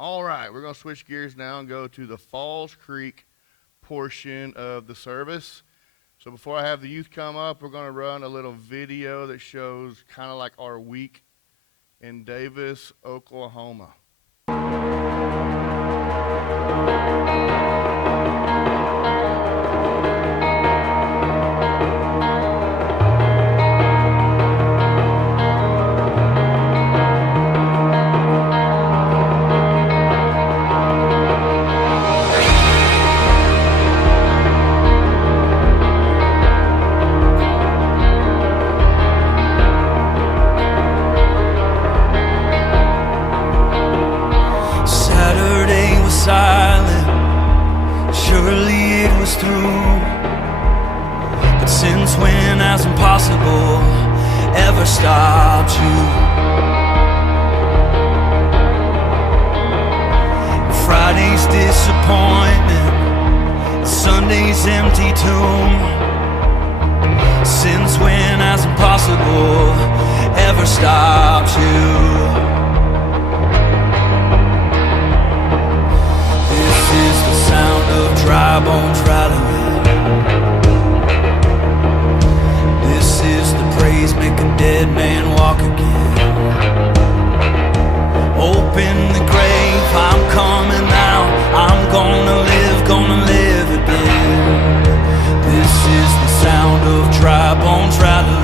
All right, we're going to switch gears now and go to the Falls Creek portion of the service. So before I have the youth come up, we're going to run a little video that shows kind of like our week in Davis, Oklahoma. Ever stopped you? Friday's disappointment, Sunday's empty tomb. Since when has impossible ever stopped you? This is the sound of dry bones rattling. This is the praise, make a dead man walk again. Open the grave, I'm coming out. I'm gonna live again. This is the sound of dry bones rattling.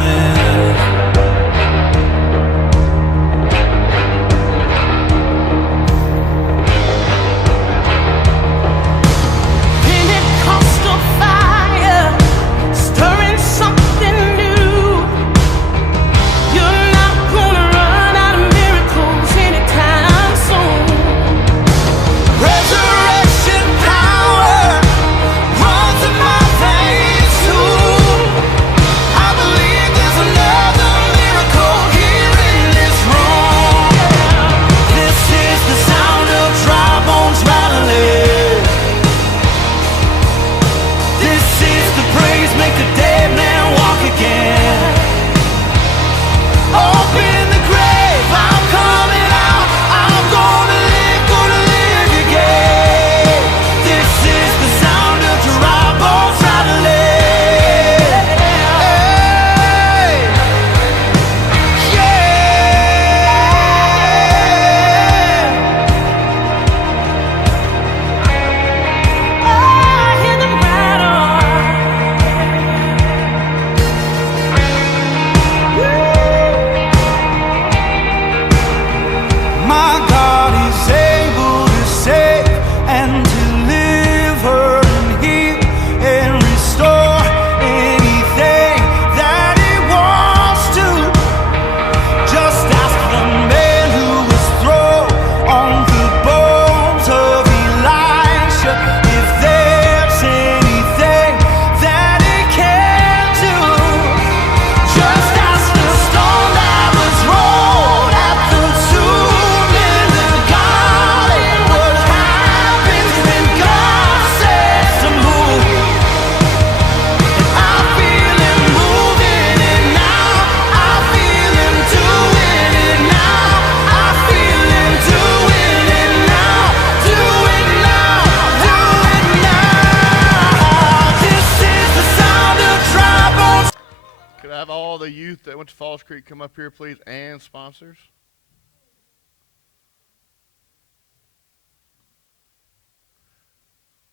That went to Falls Creek come up here, please, and sponsors.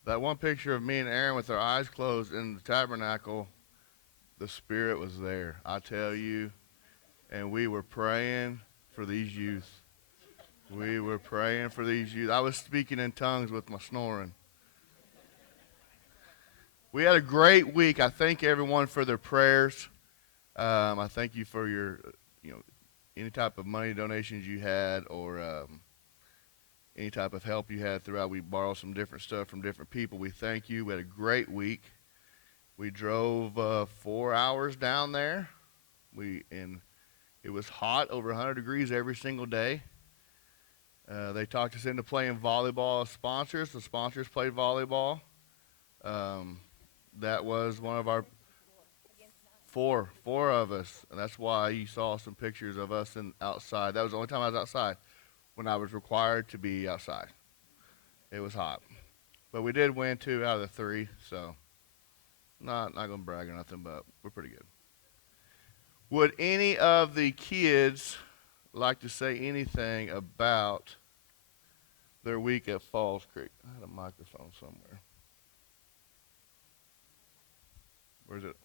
That one picture of me and Aaron with our eyes closed in the tabernacle, the Spirit was there, I tell you, and we were praying for these youth. We were praying for these youth. I was speaking in tongues with my snoring. We had a great week. I thank everyone for their prayers. I thank you for your, any type of money donations you had or any type of help you had throughout. We borrowed some different stuff from different people. We thank you. We had a great week. We drove 4 hours down there. And it was hot, over 100 degrees every single day. They talked us into playing volleyball as sponsors. The sponsors played volleyball. That was one of our four of us, and that's why you saw some pictures of us outside. That was the only time I was outside. when I was required to be outside. It was hot. But we did win 2 out of the 3, so not gonna brag or nothing, but we're pretty good. Would any of the kids like to say anything about their week at Falls Creek? I had a microphone somewhere. Where's it?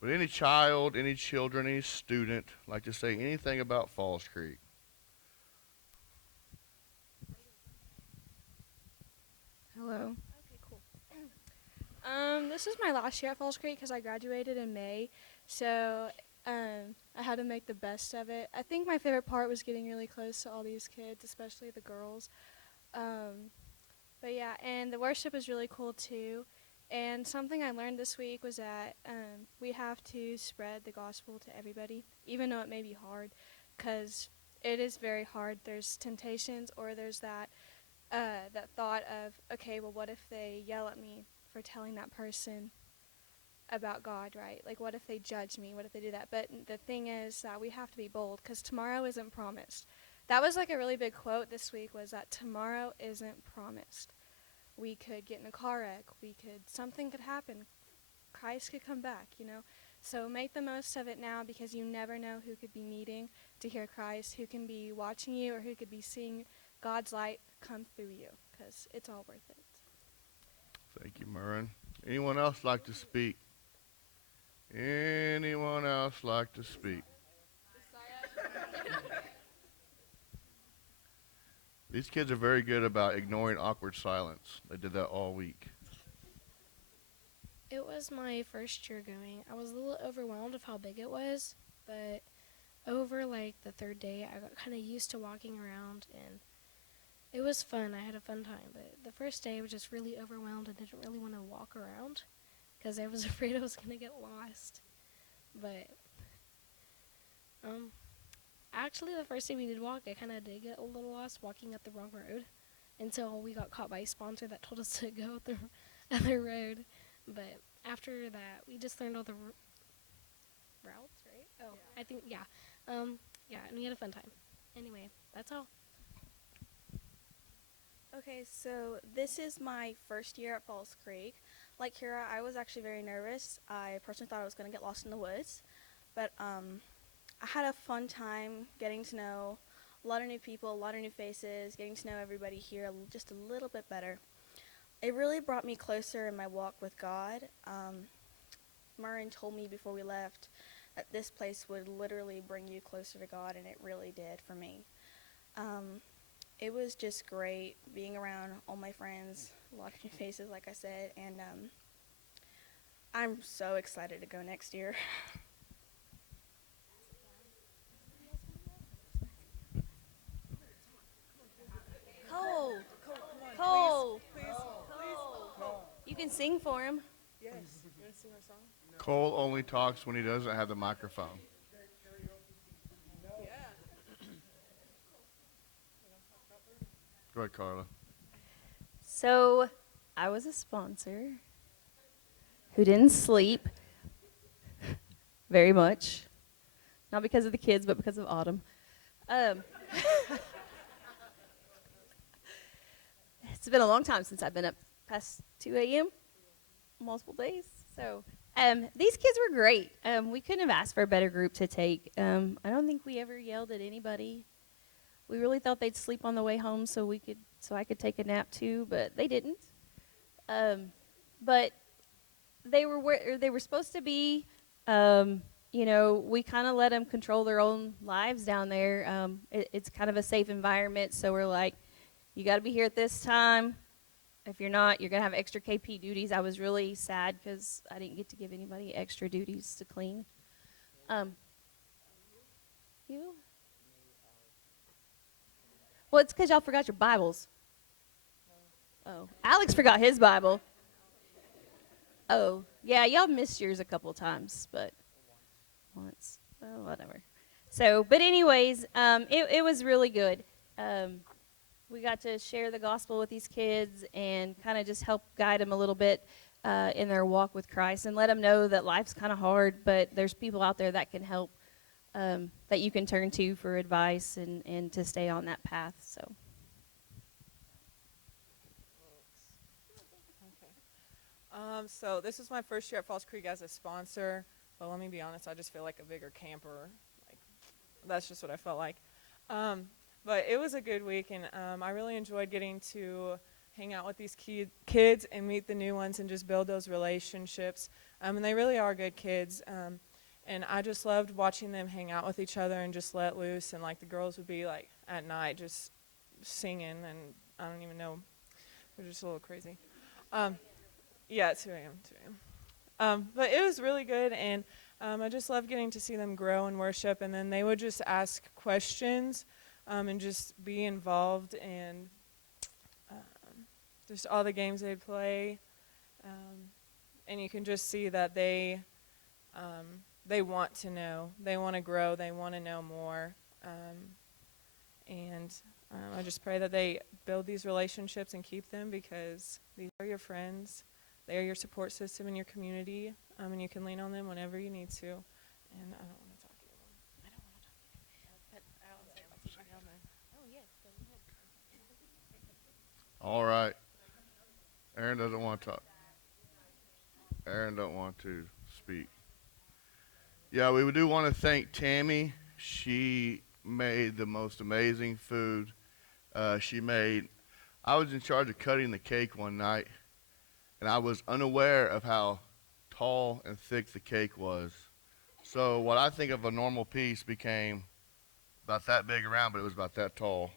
Would any child, any children, any student like to say anything about Falls Creek? Hello. Okay, cool. This is my last year at Falls Creek because I graduated in May, so I had to make the best of it. I think my favorite part was getting really close to all these kids, especially the girls. But yeah, and the worship is really cool too. And something I learned this week was that we have to spread the gospel to everybody, even though it may be hard, because it is very hard. There's temptations, or there's that thought of, okay, well, what if they yell at me for telling that person about God, right? Like, what if they judge me? What if they do that? But the thing is that we have to be bold, because tomorrow isn't promised. That was like a really big quote this week, was that tomorrow isn't promised. We could get in a car wreck. Something could happen. Christ could come back, you know? So make the most of it now, because you never know who could be needing to hear Christ, who can be watching you, or who could be seeing God's light come through you, because it's all worth it. Thank you, Murren. Anyone else like to speak? Anyone else like to speak? These kids are very good about ignoring awkward silence. They did that all week. It was my first year going. I was a little overwhelmed of how big it was, but over like the third day, I got kind of used to walking around, and it was fun. I had a fun time, but the first day I was just really overwhelmed and didn't really want to walk around because I was afraid I was going to get lost. But actually, the first day we did walk, I kind of did get a little lost walking up the wrong road until we got caught by a sponsor that told us to go up the other road. But after that, we just learned all the routes, right? Oh, yeah. I think, yeah. Yeah, and we had a fun time. Anyway, that's all. Okay, so this is my first year at Falls Creek. Like Kira, I was actually very nervous. I personally thought I was going to get lost in the woods. But I had a fun time getting to know a lot of new people, a lot of new faces, getting to know everybody here just a little bit better. It really brought me closer in my walk with God. Murren told me before we left that this place would literally bring you closer to God, and it really did for me. It was just great being around all my friends, a lot of new faces, like I said, and I'm so excited to go next year. Cole. You can sing for him. Yes. You want to sing our song? Cole only talks when he doesn't have the microphone. Yeah. Go ahead, Carla. So, I was a sponsor who didn't sleep very much. Not because of the kids, but because of Autumn. It's been a long time since I've been up past 2 a.m. multiple days. So, these kids were great. We couldn't have asked for a better group to take. I don't think we ever yelled at anybody. We really thought they'd sleep on the way home so I could take a nap too, but they didn't. But they were where they were supposed to be. You know, we kind of let them control their own lives down there. It's kind of a safe environment, so we're like, you got to be here at this time. If you're not, you're going to have extra KP duties. I was really sad because I didn't get to give anybody extra duties to clean. You? Well, it's because y'all forgot your Bibles. Oh, Alex forgot his Bible. Oh, yeah, y'all missed yours a couple times, but once, well, whatever. So, but anyways, it was really good. We got to share the gospel with these kids and kind of just help guide them a little bit in their walk with Christ and let them know that life's kind of hard, but there's people out there that can help that you can turn to for advice and to stay on that path. So. So this is my first year at Falls Creek as a sponsor, but let me be honest, I just feel like a bigger camper. Like, that's just what I felt like. But it was a good week, and I really enjoyed getting to hang out with these kids and meet the new ones and just build those relationships. And they really are good kids. And I just loved watching them hang out with each other and just let loose. And, like, the girls would be, like, at night just singing, and I don't even know. They're just a little crazy. Yeah, 2 a.m. But it was really good, and I just loved getting to see them grow in worship. And then they would just ask questions and just be involved in just all the games they'd play. And you can just see that they want to know. They want to grow. They want to know more. And I just pray that they build these relationships and keep them, because these are your friends. They are your support system in your community, and you can lean on them whenever you need to. And I don't want to talk anymore. All right. Aaron doesn't want to talk. Aaron don't want to speak. Yeah, we do want to thank Tammy. She made the most amazing food. I was in charge of cutting the cake one night, and I was unaware of how tall and thick the cake was. So what I think of a normal piece became about that big around, but it was about that tall.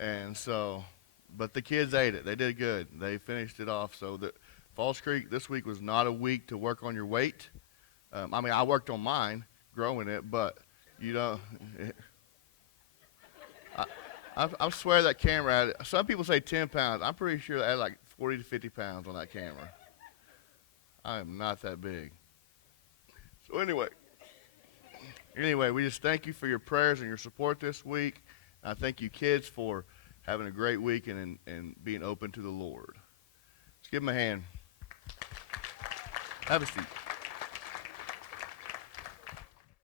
And so, but the kids ate it. They did good. They finished it off. So the Falls Creek this week was not a week to work on your weight. I worked on mine, growing it, but you know, I swear that camera had, some people say 10 pounds. I'm pretty sure I had like 40 to 50 pounds on that camera. I am not that big. So anyway, we just thank you for your prayers and your support this week. I thank you kids for having a great week and being open to the Lord. Let's give them a hand. Have a seat.